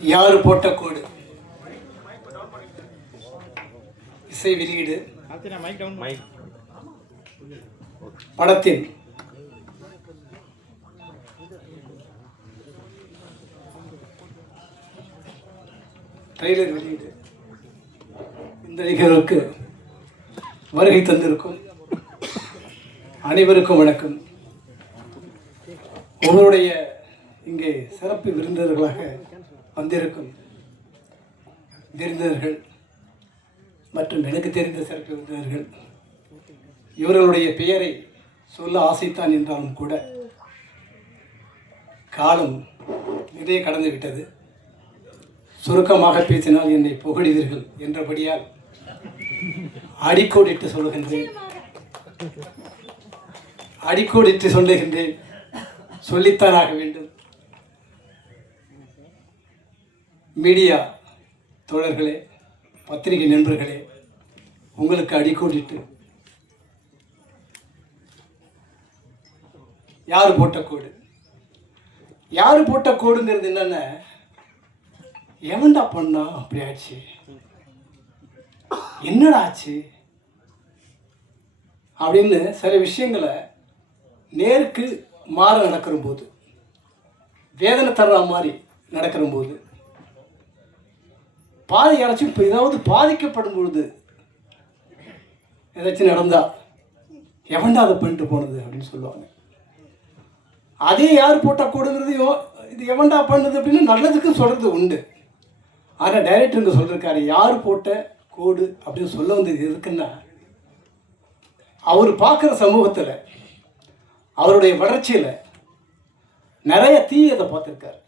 யார் போட்ட கோடு? இசை வெளியீடு. படத்தின். ட்ரெய்லர் வெளியீடு. இந்த நிகழ்வுக்கு வருகை தந்திருக்கும் அனைவருக்கும் வணக்கம். உங்களுடைய இங்கே சிறப்பு விருந்தினர்களாக வந்திருக்கும் விருந்தினர்கள் மற்றும் எனக்கு தெரிந்த சிறப்பு விருந்தினர்கள் இவர்களுடைய பெயரை சொல்ல ஆசைத்தான் என்றாலும் கூட காலம் நிறைய கடந்து விட்டது. சுருக்கமாக பேசினால் என்னை புகழிதீர்கள் என்றபடியால் அடிக்கோடிட்டு சொல்லுகின்றேன். அடிக்கோடிட்டு சொல்லுகின்றேன். சொல்லித்தான் ஆக வேண்டும். மீடியா தோழர்களே பத்திரிகை நண்பர்களே உங்களுக்கு அடிக்கோடிட்டு யார் போட்ட கோடு? யார் போட்ட கோடுங்கிறது என்னென்ன? எவன்டா பண்ணா? அப்படி ஆச்சு என்னடா ஆச்சு? அப்படின்னு சில விஷயங்களை நேருக்கு மாற நடக்கிற போது வேதனை தர்ற மாதிரி நடக்கிற போது பாதி யாராச்சும் இப்போ ஏதாவது பாதிக்கப்படும் பொழுது ஏதாச்சும் நடந்தா எவன்டா அதை பண்ணிட்டு போனது அப்படின்னு சொல்லுவாங்க. அதே யார் போட்டால் கொடுங்கிறதையோ இது எவன்டா பண்ணுது அப்படின்னு நல்லதுக்கு சொல்கிறது உண்டு. ஆனால் டைரக்டருங்க சொல்லியிருக்காரு யார் போட்ட கோடு? அப்படின்னு சொல்ல வந்தது எதுக்குன்னா அவர் பார்க்குற சமூகத்தில் அவருடைய வளர்ச்சியில் நிறைய தீயதை பார்த்துருக்காரு.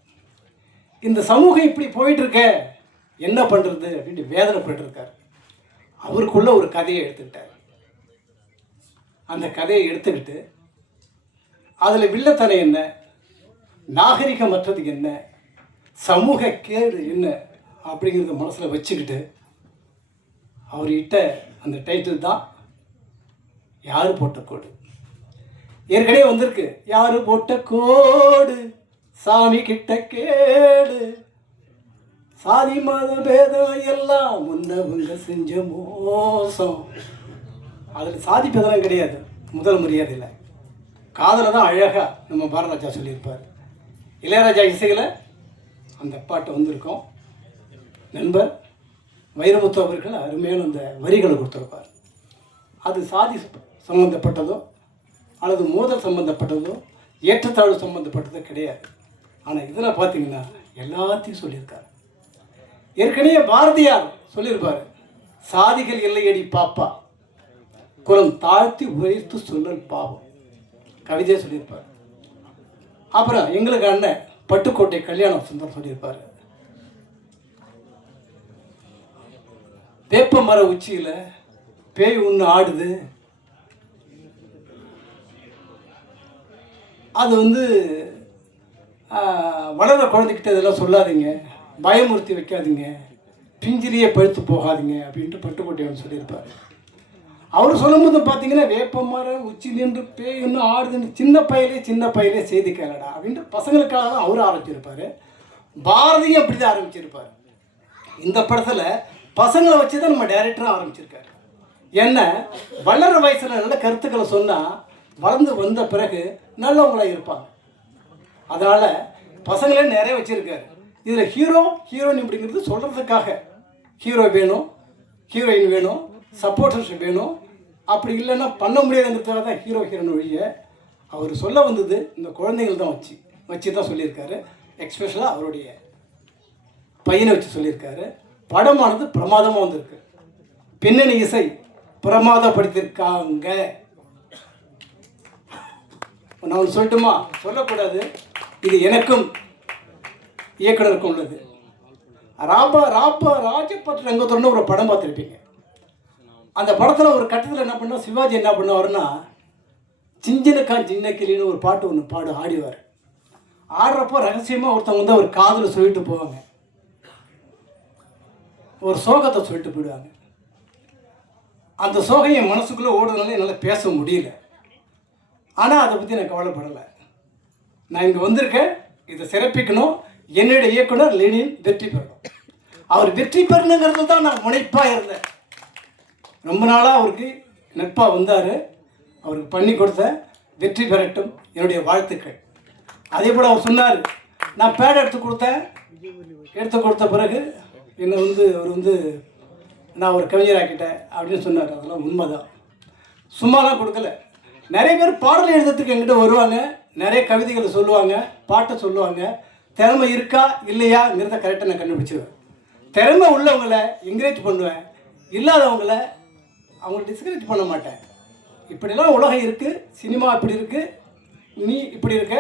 இந்த சமூகம் இப்படி போயிட்டுருக்க என்ன பண்ணுறது அப்படின்ட்டு வேதனைப்பட்டு இருக்கார் அவருக்குள்ள ஒரு கதையை எடுத்துக்கிட்டார். அந்த கதையை எடுத்துக்கிட்டு அதில் வில்லத்தனை என்ன? நாகரிகமற்றது என்ன? சமூக கேடு என்ன? அப்படிங்கிறத மனசில் வச்சுக்கிட்டு அவர் அந்த டைட்டில் தான் யார் போட்ட கோடு? ஏற்கனவே வந்திருக்கு. யார் போட்ட கோடு? சாமி கிட்ட கேடு. சாதி மத பேதம் எல்லாம் முன்னவங்க செஞ்ச மோசம். அதில் சாதி பேதம் கிடையாது. முதல் மரியாதையில் காதலை தான் அழகாக நம்ம பாரதராஜா சொல்லியிருப்பார். இளையராஜா இசையில் அந்த பாட்டு வந்திருக்கோம். நண்பர் வைரமுத்து அவர்கள் அருமையான அந்த வரிகளை கொடுத்துருப்பார். அது சாதி சம்மந்தப்பட்டதோ அல்லது மோதல் சம்மந்தப்பட்டதோ ஏற்றத்தாழ்வு சம்மந்தப்பட்டதோ கிடையாது. ஆனால் இதில் பார்த்தீங்கன்னா எல்லாத்தையும் சொல்லியிருக்காரு. ஏற்கனவே பாரதியார் சொல்லியிருப்பார் சாதிகள் இல்லையடி பாப்பா. குலம் தாழ்த்தி உயர்த்து சொல்லல் பாவம். கவிதையை சொல்லியிருப்பார். அப்புறம் எங்களுக்கு அண்ணன் பட்டுக்கோட்டை கல்யாணம் சுந்தரம் சொல்லியிருப்பார். வேப்ப மர உச்சியில் பேய் ஒன்று ஆடுது. அது வந்து வளர குழந்தைக்கிட்ட இதெல்லாம் சொல்லாதீங்க. பயமுறுத்தி வைக்காதீங்க. பிஞ்சிரியே பழுத்து போகாதீங்க அப்படின்ட்டு பட்டுக்கோட்டையவன் சொல்லியிருப்பார். அவர் சொல்லும்போது பார்த்தீங்கன்னா வேப்ப மரம் உச்சி நின்று பேய் இன்னும் ஆடுதுன்னு சின்ன பையலே சின்ன பையலே செய்தி கேளடா அப்படின்ட்டு பசங்களுக்காக தான் அவர் ஆரம்பிச்சிருப்பார். பாரதியும் அப்படி தான் ஆரம்பிச்சிருப்பார். இந்த படத்தில் பசங்களை வச்சு தான் நம்ம டேரக்டராக ஆரம்பிச்சிருக்காரு. என்ன? வளர வயசில் நல்ல கருத்துக்களை சொன்னால் வளர்ந்து வந்த பிறகு நல்லவங்களாக இருப்பாங்க. அதனால் பசங்களே நிறைய வச்சுருக்காரு. இதில் ஹீரோ ஹீரோயின் அப்படிங்கிறது சொல்கிறதுக்காக ஹீரோ வேணும் ஹீரோயின் வேணும் சப்போர்ட்டர்ஸ் வேணும். அப்படி இல்லைன்னா பண்ண முடியாதுங்கிறதுக்காக தான் ஹீரோ ஹீரோன் ஒழிய அவர் சொல்ல வந்தது இந்த குழந்தைகள் தான் வச்சு வச்சு தான் சொல்லியிருக்காரு. எக்ஸ்பெஷலாக அவருடைய பையனை வச்சு சொல்லியிருக்காரு. படமானது பிரமாதமாக வந்திருக்கு. பின்னணி இசை பிரமாதப்படுத்தியிருக்காங்க. நான் ஒன்று சொல்லட்டுமா? சொல்லக்கூடாது. இது எனக்கும் இயக்குனருக்கும் உள்ளது ராபா ராபா ராஜபட் ரங்கத்தோட ஒரு படம் பார்த்துருப்பீங்க. அந்த படத்தில் ஒரு கட்டத்தில் என்ன பண்ணால் சிவாஜி என்ன பண்ணுவார்னா சிஞ்சனக்கா சின்ன கிளின்னு ஒரு பாட்டு ஒன்று பாடு ஆடிவார். ஆடுறப்போ ரகசியமாக ஒருத்தவங்க வந்து அவர் காதில் சொல்லிட்டு போவாங்க. ஒரு சோகத்தை சொல்லிட்டு போயிடுவாங்க. அந்த சோகம் என் மனசுக்குள்ளே ஓடுறதுனால என்னால் பேச முடியல. ஆனால் அதை பற்றி நான் கவலைப்படலை. நான் இங்கே வந்திருக்கேன். இதை சிறப்பிக்கணும். என்னுடைய இயக்குனர் லெனின் வெற்றி பெறணும். அவர் வெற்றி பெறணுங்கிறது தான் நான் முனைப்பாக இருந்தேன். ரொம்ப நாளாக அவருக்கு நட்பாக வந்தார். அவருக்கு பண்ணி கொடுத்த வெற்றி பெறட்டும் என்னுடைய வாழ்த்துக்கள். அதே போல் அவர் சொன்னார் நான் பேட் எடுத்து கொடுத்தேன். எடுத்து கொடுத்த பிறகு என்னை வந்து அவர் வந்து நான் ஒரு கவிஞராக்கிட்டேன் அப்படின்னு சொன்னார். அதெல்லாம் உண்மைதான். சும்மாலாம் கொடுக்கல. நிறைய பேர் பாடல் எழுதுறதுக்கு என்கிட்ட வருவாங்க. நிறைய கவிதைகளை சொல்லுவாங்க பாட்டை சொல்லுவாங்க. திறமை இருக்கா இல்லையாங்கிறத கரெக்டாக நான் கண்டுபிடிச்சிடுவேன் திறமை உள்ளவங்களை என்கரேஜ் பண்ணுவேன். இல்லாதவங்கள அவங்கள டிஸ்கரேஜ் பண்ண மாட்டேன். இப்படிலாம் உலகம் இருக்குது சினிமா இப்படி இருக்குது நீ இப்படி இருக்க.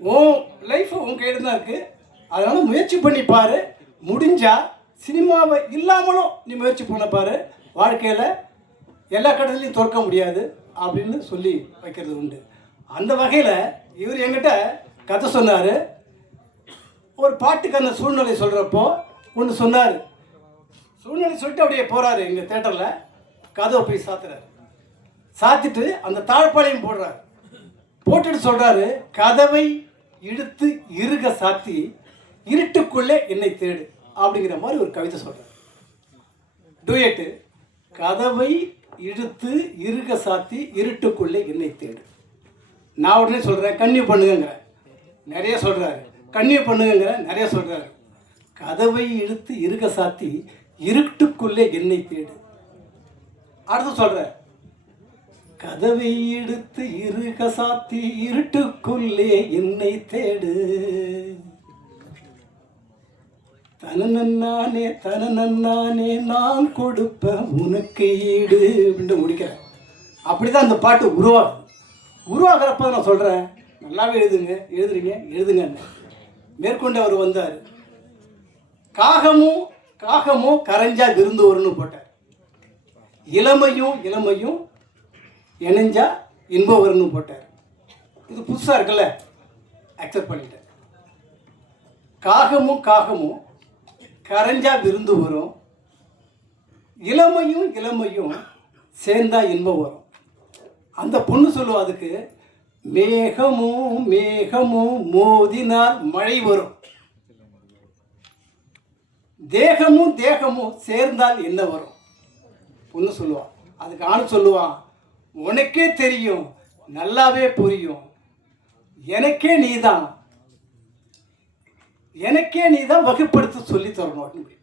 உன் லைஃப் உன் கையில் தான் இருக்குது அதனால் முயற்சி பண்ணி பாரு. முடிஞ்சால் சினிமாவை இல்லாமலும் நீ முயற்சி பண்ண பாரு. வாழ்க்கையில் எல்லா கடத்துலையும் தோற்க முடியாது அப்படின்னு சொல்லி வைக்கிறது உண்டு. அந்த வகையில் இவர் என்கிட்ட கதை சொன்னார். ஒரு பாட்டுக்கான சூழ்நிலை சொல்கிறப்போ ஒன்று சொன்னார். சூழ்நிலை சொல்லிட்டு அப்படியே போகிறாரு எங்கள் தேட்டரில் கதவை போய் சாத்துறாரு. சாத்திட்டு அந்த தாழ்பாளையம் போடுறாரு. போட்டுட்டு சொல்கிறாரு கதவை இழுத்து இருக சாத்தி இருட்டுக்குள்ளே என்னை தேடு அப்படிங்கிற மாதிரி ஒரு கவிதை சொல்கிறார் டூயட்டு கதவை இழுத்து இருக சாத்தி இருட்டுக்குள்ளே என்னை தேடு. நான் உடனே சொல்கிறேன் கன்னியூ பண்ணுங்கிறேன் நிறைய சொல்கிறாரு கண்ணிய பண்ணுங்கிற நிறைய சொல்கிறாரு கதவை இழுத்து இருக சாத்தி இருட்டுக்குள்ளே என்னை தேடு. அடுத்து சொல்கிறேன் கதவை எடுத்து இருக சாத்தி இருட்டுக்குள்ளே என்னை தேடு. தனநன்னானே தனநன்னானே நான் கொடுப்பேன் உனக்கு ஈடு அப்படின்ட்டு முடிக்கிறேன் அப்படி தான் அந்த பாட்டு உருவாகுது. உருவாகிறப்ப நான் சொல்கிறேன் நல்லாவே எழுதுங்க எழுதுறீங்க எழுதுங்கன்னு. மேற்கொண்டு அவர் வந்தார். காகமும் காகமும் கரைஞ்சா விருந்து வரும்னு போட்டார். இளமையும் இளமையும் இணைஞ்சா இன்பம் வரும்னு போட்டார். இது புதுசாக இருக்குல்ல? அக்செப்ட் பண்ணிட்டேன். காகமும் காகமும் கரைஞ்சா விருந்து வரும் இளமையும் இளமையும் சேர்ந்தா இன்பம் வரும் அந்த பொண்ணு சொல்லுவா அதுக்கு மேகமும் மேகமும் மோதினால் மழை வரும். தேகமும் தேகமும் சேர்ந்தால் என்ன வரும்? பொண்ணு சொல்லுவான் அதுக்கு ஆண் சொல்லுவான் உனக்கே தெரியும் நல்லாவே புரியும். எனக்கே நீதான். எனக்கே நீ தான் வகுப்படுத்த சொல்லி தரணும். அப்படின்னு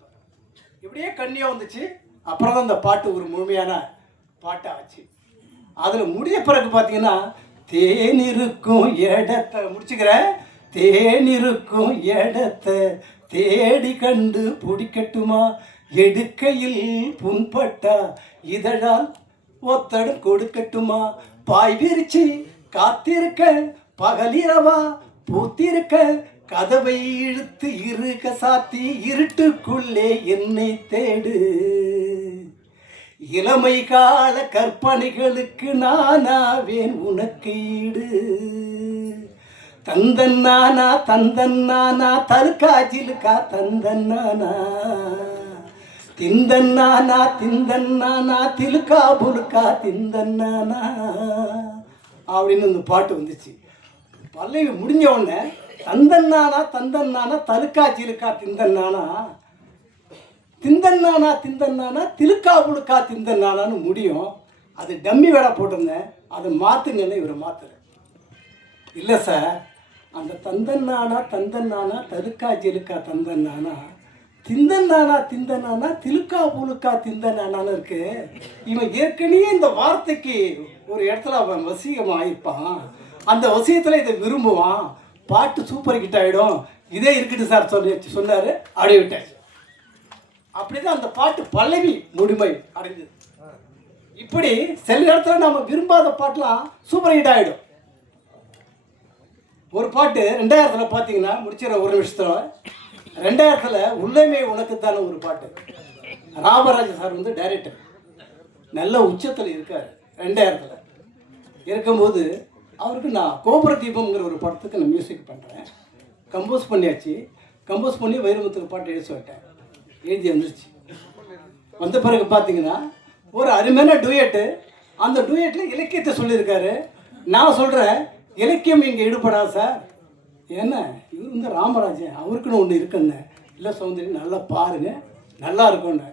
இப்படியே கண்ணியாக வந்துச்சு. அப்புறம் தான் அந்த பாட்டு ஒரு முழுமையான பாட்டாக ஆச்சு. அதில் முடிய பிறகு பார்த்தீங்கன்னா தேன் இருக்கும் இடத்த முடிச்சுக்கிறேன் தேன் இருக்கும் இடத்த தேடி கண்டு பிடிக்கட்டுமா? எடுக்கையில் புண்பட்டா இதழால் ஒத்தடம் கொடுக்கட்டுமா? பாய் விரிச்சு காத்திருக்க பகலிரவா பூத்திருக்க கதவை இழுத்து இருக சாத்தி இருட்டுக்குள்ளே என்னை தேடு. இளமை கால கற்பனைகளுக்கு நானாவேன் உனக்கு ஈடு. தந்தன் நானா தந்தன் நானா தற்காஜிலுக்கா தந்தன் நானா? திந்தன் நானா திந்தன் நானா திலுக்கா புலுக்கா திந்தன் நானா? அப்படின்னு அந்த பாட்டு வந்துச்சு. பல்லவி முடிஞ்ச உடனே தந்தன்னானா தந்தன்னானா தலுக்கா சிலுக்கா திந்தன்னானா திந்தன்னானா திந்தன்னானா திலுக்கா புழுக்கா திந்தன்னானான்னு முடியும். அது டம்மி வேலை போட்டிருந்தேன். அதை மாற்றுங்கன்னு இவரை மாற்றுறேன் இல்லை சார் அந்த தந்தன்னானா தந்தன்னானா தலுக்கா ஜிலுக்கா தந்தன்னானா திந்தன்னானா திந்தன்னானா திலுக்கா புழுக்கா திந்தன்னானான்னு இருக்கு. இவன் ஏற்கனவே இந்த வார்த்தைக்கு ஒரு இடத்துல அவன் வசீகம் ஆயிருப்பான் அந்த வசியத்தில் இதை விரும்புவான். பாட்டு சூப்பர் ஹிட் ஆகிடும் இதே இருக்கட்டும் சார் சொல்லி சொன்னார். அப்படியே விட்டாச்சு. அப்படிதான் அந்த பாட்டு பல்லவி முழுமை அடைஞ்சது. இப்படி சில இடத்துல நம்ம விரும்பாத பாட்டுலாம் சூப்பர் ஹிட் ஆகிடும் ஒரு பாட்டு ரெண்டாயிரத்தில் பார்த்தீங்கன்னா முடிச்சிட ஒரு நிமிஷத்தில். ரெண்டாயிரத்தில் உள்ளமே உனக்குத்தான ஒரு பாட்டு. ராமராஜ சார் வந்து டைரக்டர் நல்ல உச்சத்தில் இருக்கார் ரெண்டாயிரத்தில். இருக்கும்போது அவருக்கு நான் கோபுர தீபம்ங்கிற ஒரு படத்துக்கு நான் மியூசிக் பண்ணுறேன் கம்போஸ் பண்ணியாச்சு. கம்போஸ் பண்ணி வைரமுத்துக்கு பாட்டு எழுதி சொல்லிட்டேன் எழுதி வந்துருச்சு. வந்த பிறகு பார்த்தீங்கன்னா ஒரு அருமையான டூயட்டு அந்த டூயட்டில் இலக்கியத்தை சொல்லியிருக்காரு. நான் சொல்கிறேன் இலக்கியம் இங்கே ஈடுபடாது சார். ஏன்னா இவர் வந்து ராமராஜன் அவருக்குன்னு ஒன்று இருக்குன்னு. இல்லை சௌந்தரி நல்லா பாருங்க. நல்லா இருக்கும்னு.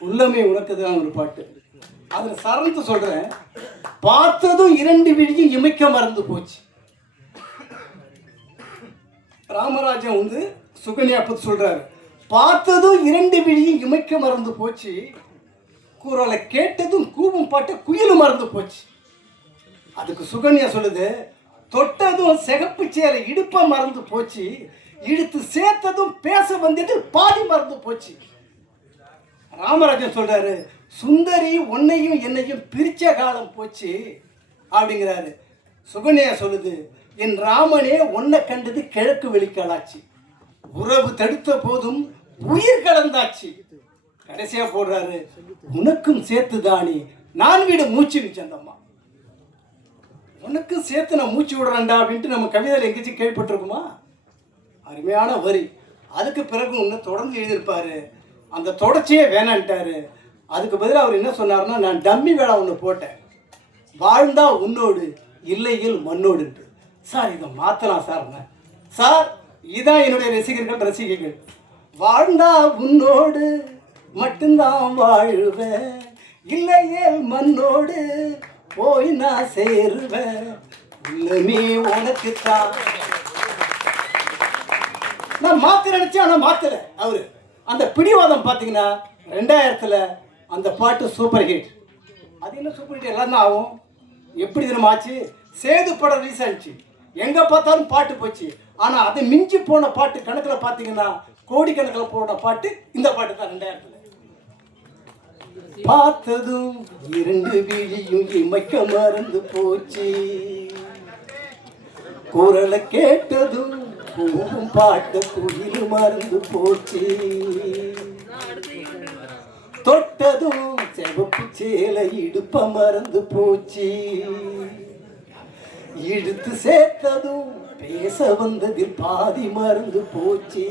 உள்ளமே உனக்குதான் ஒரு பாட்டு. அதில் சரந்து சொல்கிறேன் பார்த்ததும் இரண்டு விழியும் இமைக்க மறந்து போச்சு. ராமராஜன் வந்து சுகன்யா பத்தி சொல்கிறாரு பார்த்ததும் இரண்டு விழியும் இமைக்க மறந்து போச்சு குரலை கேட்டதும் கூவும் பாட்டு குயிலும் மறந்து போச்சு. அதுக்கு சுகன்யா சொல்லுது தொட்டதும் சிகப்பு சேலை இடுப்ப மறந்து போச்சு இழுத்து சேர்த்ததும் பேச வந்தது பாதி மறந்து போச்சு. ராமராஜன் சொல்றாரு சுந்தரி உன்னையும் என்னையும் பிரிச்ச காலம் போச்சு அப்படிங்கிறாரு. சுகன்யா சொல்லுது என் ராமனே உன்னை கண்டது கிழக்கு வெளிக்கலாச்சு. உறவு தடுத்த போதும் உயிர் கலந்தாச்சு. கடைசியா போடுறாரு உனக்கும் சேர்த்து தானே நான் வீடு மூச்சு நிச்சந்தம்மா உனக்கும் சேர்த்து நான் மூச்சு விடுறேன்டா அப்படின்ட்டு நம்ம கவிதையில் எங்கேயாச்சும் கேள்விப்பட்டிருக்குமா? அருமையான வரி. அதுக்கு பிறகு இன்னும் தொடர்ந்து எழுதியிருப்பாரு. அந்த தொடர்ச்சியே வேணான்ட்டாரு. அதுக்கு பதிலாக அவர் என்ன சொன்னார்னா நான் டம்மி வேலை ஒன்று போட்டேன். வாழ்ந்தா உன்னோடு இல்லையில் மண்ணோடு. சார் இதை மாற்றலாம் சார். சார் இதான் என்னுடைய ரசிகர்கள் ரசிகைகள். வாழ்ந்தா உன்னோடு மட்டும்தான் வாழ்வேன். இல்லையே மண்ணோடு போய் நான் சேருவேன். உள்ளமே உனக்குத்தான். நான் மாத்த நினைச்சேன் ஆனால் மாத்தல. அவரு அந்த பிடிவாதம் பார்த்தீங்கன்னா ரெண்டாயிரத்தில் அந்த பாட்டு சூப்பர் ஹிட் அது என்ன சூப்பர் ஹிட் எல்லாம் தான் ஆகும். எப்படி தினமாச்சு சேது படம் ரிலீஸ் ஆயிடுச்சு. பார்த்தாலும் பாட்டு போச்சு. ஆனா அது மிஞ்சி போன பாட்டு கணக்குல பார்த்தீங்கன்னா கோடிக்கணக்கில் போன பாட்டு இந்த பாட்டு தான் ரெண்டாயிரத்துல. பார்த்ததும் இரண்டு வீழியும் இமைக்க மறந்து போச்சு. குரலை கேட்டதும் பூவும் பாட்டு குயில் மறந்து போச்சு. தொட்டதும் செவப்பு சேலை இடுப்ப மறந்து போச்சு. இழுத்து சேர்த்ததும் பேச வந்ததில் பாதி மறந்து போச்சு.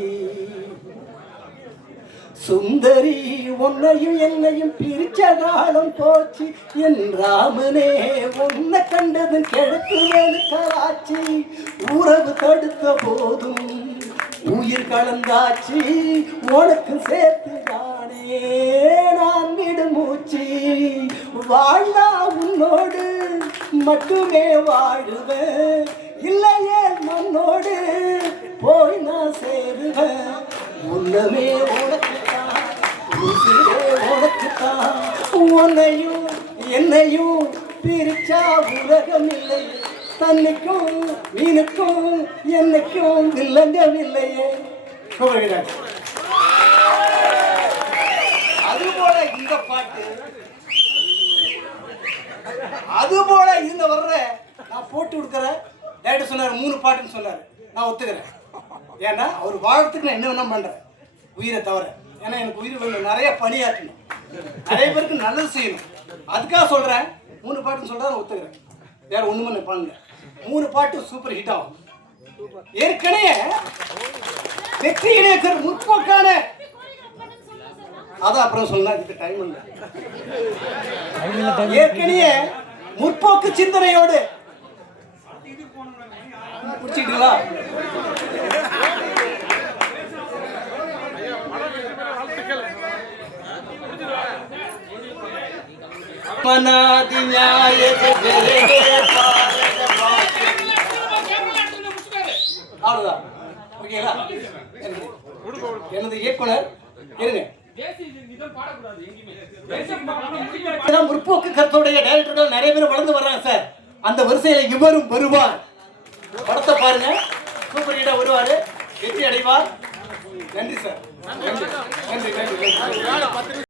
சுந்தரி உன்னையும் என்னையும் பிரிச்ச காலம் போச்சு. என் ராமனே உன்னை கண்டது கிழக்கு கலாச்சி. உறவு தடுத்த போதும் உயிர் கலந்தாச்சு. உனக்கு சேர்த்து தானே நான் விடுமூச்சு வாழ்ந்தா உன்னோடு மட்டுமே வாழுவேன். இல்லையே மண்ணோடு போய் நான் சேருவேன். உள்ளமே உனக்குத்தான் உனக்குத்தான். உன்னையும் என்னையும் பிரிச்சா உலகம் இல்லை தன்னைக்கும் மீனுக்கும் என்னைக்கும் வில்லங்கவில்லையே கோவில்கிறார் அதுபோல இந்த பாட்டு. அதுபோல இந்த வர்ற நான் போட்டு கொடுக்குறேன். டேரக்டர் சொன்னார் மூணு பாட்டுன்னு சொன்னார். நான் ஒத்துக்கிறேன். ஏன்னா அவர் வாழ்த்துக்கு நான் என்ன வேணா பண்ணுறேன் உயிரை தவிர. ஏன்னா எனக்கு உயிர் வேணும் நிறைய பணியாற்றணும். நிறைய பேருக்கு நல்லது செய்யணும். அதுக்காக சொல்கிறேன் மூணு பாட்டுன்னு சொல்கிறேன் நான் ஒத்துக்கிறேன். வேற ஒன்றுமே நான் பண்ணல மூணு பாட்டு சூப்பர் ஹிட் ஆகும். ஏற்கனவே வெற்றி இணையக்கர் முற்போக்கான அதான் அப்புறம் சொன்னா இதுக்கு டைம் இல்லை. ஏற்கனவே முற்போக்கு சிந்தனையோடு குடிச்சிட்டீங்களா மனாதி நியாயத்தை ஓகேங்களா? எனது- இயக்குனர்? இருங்க. முற்போக்கு கருத்துடைய டைரக்டர்கள் நிறைய பேர் வளர்ந்து வர்றாங்க சார் அந்த வரிசையில இவரும் வருவார். படத்தை பாருங்க. சூப்பர் ஹீட்டா வருவாரு. வெற்றி அடைவார். நன்றி சார். நன்றி நன்றி நன்றி நன்றி.